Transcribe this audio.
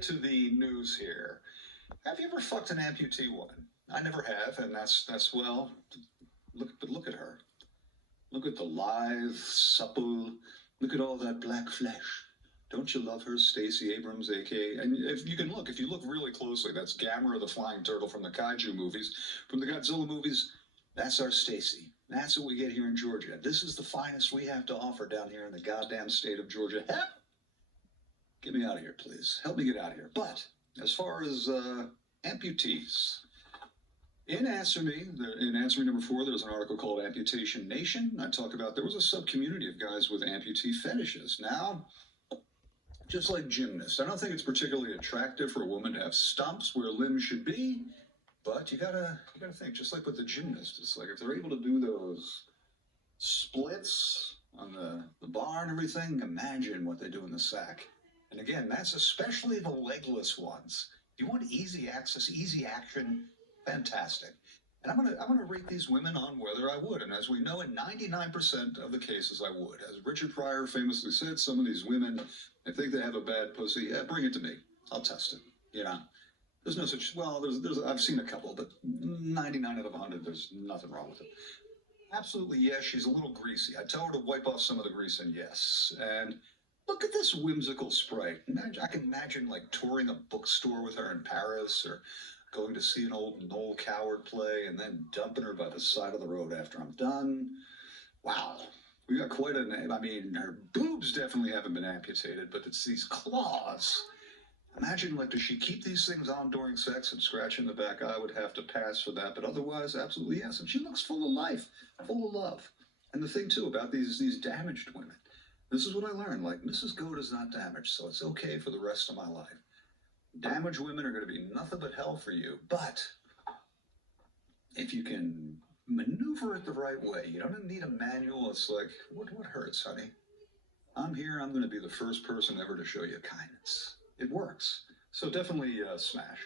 To the news here. Have you ever fucked an amputee woman? I never have, and that's well. Look at her. Look at the lithe, supple. Look at all that black flesh. Don't you love her, Stacey Abrams, aka? And if you look really closely, that's Gamera the flying turtle from the kaiju movies, from the Godzilla movies. That's our Stacey. That's what we get here in Georgia. This is the finest we have to offer down here in the goddamn state of Georgia. Get me out of here, please. Help me get out of here. But as far as amputees, in Answer Me, in Answer Me number 4, there's an article called Amputation Nation. I talk about there was a sub-community of guys with amputee fetishes. Now, just like gymnasts, I don't think it's particularly attractive for a woman to have stumps where limbs should be, but you gotta think, just like with the gymnast, it's like if they're able to do those splits on the bar and everything, imagine what they do in the sack. And again, that's especially the legless ones. You want easy access, easy action, fantastic. And I'm gonna rate these women on whether I would. And as we know, in 99% of the cases, I would. As Richard Pryor famously said, some of these women, they think they have a bad pussy. Yeah, bring it to me. I'll test it. You know, there's no such. Well, there's. I've seen a couple, but 99 out of 100, there's nothing wrong with it. Absolutely, yes. She's a little greasy. I tell her to wipe off some of the grease, and yes. And look at this whimsical sprite. I can imagine like touring a bookstore with her in Paris or going to see an old Noel Coward play and then dumping her by the side of the road after I'm done. Wow. We got quite a name. I mean, her boobs definitely haven't been amputated, but it's these claws. Imagine, like, does she keep these things on during sex and scratch in the back? I would have to pass for that, but otherwise, absolutely yes. And she looks full of life, full of love. And the thing, too, about these damaged women, this is what I learned. Like, Mrs. Goat is not damaged, so it's okay for the rest of my life. Damaged women are going to be nothing but hell for you. But if you can maneuver it the right way, you don't need a manual. It's like, what hurts, honey? I'm here. I'm going to be the first person ever to show you kindness. It works. So definitely smash.